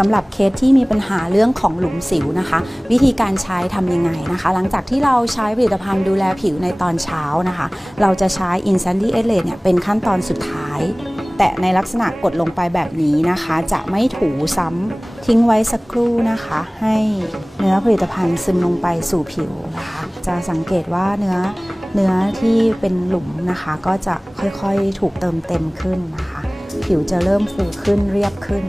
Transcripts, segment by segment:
สำหรับเคสที่มีปัญหาเรื่องของหลุมสิวนะคะ วิธีการใช้ทำยังไงนะคะ หลังจากที่เราใช้ผลิตภัณฑ์ดูแลผิวในตอนเช้านะคะ เราจะใช้ i n s a n d y e l a t e เนี่ยเป็นขั้นตอนสุดท้าย แต่ในลักษณะกดลงไปแบบนี้นะคะ จะไม่ถูซ้ำทิ้งไว้สักครู่นะคะ ให้เนื้อผลิตภัณฑ์ซึมลงไปสู่ผิวนะคะ จะสังเกตว่าเนื้อเนื้อที่เป็นหลุมนะคะ ก็จะค่อยๆถูกเติมเต็มขึ้นนะคะ ผิวจะเริ่มฟูขึ้นเรียบขึ้น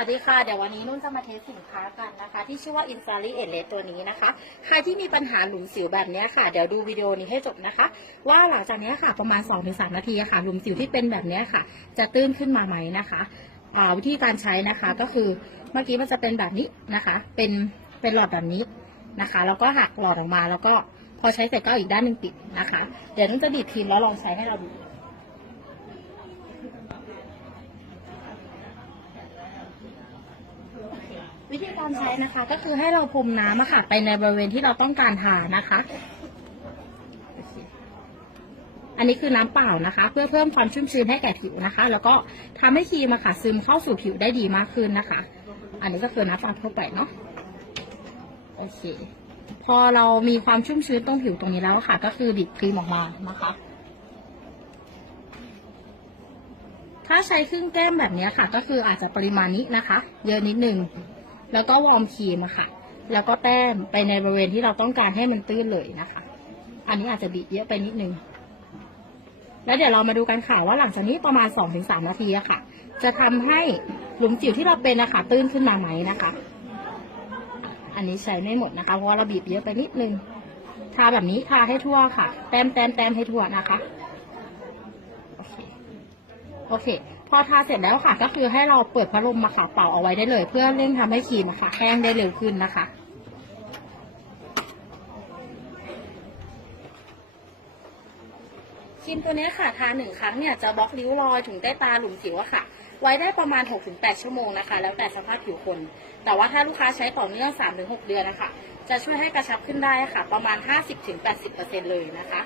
วัสดีค่ะ เดี๋ยววันนี้นุ่นจะมาเทสสินค้ากันนะคะ ที่ชื่อว่า i n f a r i e l e ตัวนี้นะคะ ใครที่มีปัญหาหลุมสิวแบบนี้ค่ะ เดี๋ยวดูวิดีโอนี้ให้จบนะคะ ว่าหลังจากนี้ค่ะประมาณ 2-3 นาทีค่ะ หลุมสิวที่เป็นแบบนี้ค่ะ จะตื้นขึ้นมาไหมนะคะอ่าวิธีการใช้นะคะก็คือเมื่อกี้มันจะเป็นแบบนี้นะคะ เป็นเป็นหลอดแบบนี้นะคะ แล้วก็หักหลอดออกมาแล้วก็พอใช้เสร็จก็อีกด้านหนึ่งปิดนะคะ เดี๋ยวนุ่นจะดีดพิมแล้วลองใช้ให้เราดู วิธีการใช้นะคะ ก็คือให้เราพรมน้ำอะค่ะ ไปในบริเวณที่เราต้องการทานะคะ อันนี้คือน้ำเปล่านะคะ เพื่อเพิ่มความชุ่มชื้นให้แก่ผิวนะคะ แล้วก็ทำให้ครีมอะค่ะ ซึมเข้าสู่ผิวได้ดีมากขึ้นนะคะ อันนี้ก็คือน้ำเปล่าทั่วไปเนาะโอเค พอเรามีความชุ่มชื้นตรงผิวตรงนี้แล้วค่ะ ก็คือดิบครีมออกมานะคะถ้าใช้ครึ่งแก้มแบบนี้ค่ะ ก็คืออาจจะปริมาณนี้นะคะ เยอะนิดนึง แล้วก็วอร์มครีมอะค่ะ แล้วก็แต้มไปในบริเวณที่เราต้องการให้มันตื้นเลยนะคะ อันนี้อาจจะบีบเยอะไปนิดนึง แล้วเดี๋ยวเรามาดูกันค่ะว่าหลังจากนี้ประมาณ 2-3 นาทีอะค่ะ จะทำให้หลุมสิวที่เราเป็นนะคะตื้นขึ้นมาไหมนะคะ อันนี้ใช้ไม่หมดนะคะ เพราะเราบีบเยอะไปนิดนึง ทาแบบนี้ทาให้ทั่วค่ะ แต้มแต้มแต้มให้ทั่วนะคะ โอเค โอเค พอทาเสร็จแล้วค่ะ ก็คือให้เราเปิดพัดลมมาค่ะเป่าเอาไว้ได้เลย เพื่อเร่งทำให้ครีมค่ะแห้งได้เร็วขึ้นนะคะครีมตัวนี้ค่ะทาหนึ่งครั้งเนี่ยจะบล็อกริ้วรอยถึงใต้ตาหลุมสิวอะค่ะ ไว้ได้ประมาณ 6-8 ชั่วโมงนะคะ แล้วแต่สภาพผิวคน แต่ว่าถ้าลูกค้าใช้ต่อเนื่อง 3-6 เดือนนะคะจะช่วยให้กระชับขึ้นได้ค่ะ ประมาณ 50-80%เลยนะคะ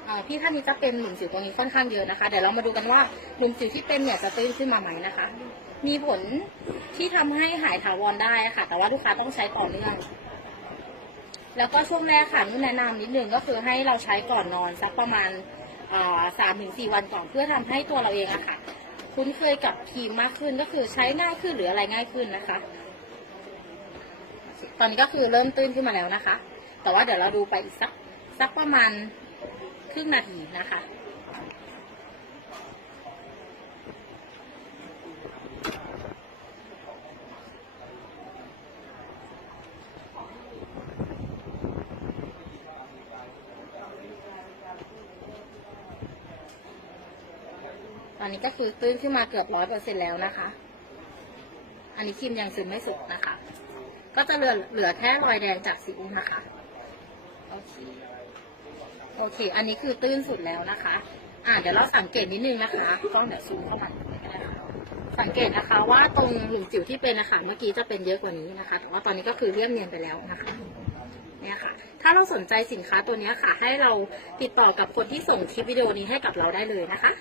อ่า พี่ท่านนี้จะเป็นหลุมสิวตรงนี้ค่อนข้างเยอะนะคะ เดี๋ยวเรามาดูกันว่าหลุมสิวที่เป็นเนี่ยจะตื้นขึ้นมาไหมนะคะ มีผลที่ทำให้หายถาวรได้ค่ะ แต่ว่าลูกค้าต้องใช้ต่อเนื่อง แล้วก็ช่วงแรกค่ะนุ่นแนะนำนิดนึงก็คือให้เราใช้ก่อนนอนสักประมาณสามถึงสี่วันก่อนเพื่อทำให้ตัวเราเองอะค่ะ คุ้นเคยกับครีมมากขึ้นก็คือใช้ง่ายขึ้นหรืออะไรง่ายขึ้นนะคะ ตอนนี้ก็คือเริ่มตื้นขึ้นมาแล้วนะคะ แต่ว่าเดี๋ยวเราดูไปอีกสักสักประมาณ ครึ่งนาทีนะคะ ตอนนี้ก็คือตื้นขึ้นมาเกือบร้อยเปอร์เซ็นแล้วนะคะ อันนี้ครีมยังซึมไม่สุดนะคะ ก็จะเหลือเหลือแค่รอยแดงจากสิวนะคะ โอเค โอเค อันนี้คือตื้นสุดแล้วนะคะ อ่าเดี๋ยวเราสังเกตนิดนึงนะคะกล้องเดี๋ยวซูมเข้ามาสังเกตนะคะว่าตรงหลุมจิ๋วที่เป็นนะคะเมื่อกี้จะเป็นเยอะกว่านี้นะคะ แต่ว่าตอนนี้ก็คือเรียบเนียนไปแล้วนะคะ เนี่ยค่ะ ถ้าเราสนใจสินค้าตัวนี้ค่ะ ให้เราติดต่อกับคนที่ส่งคลิปวิดีโอนี้ให้กับเราได้เลยนะคะ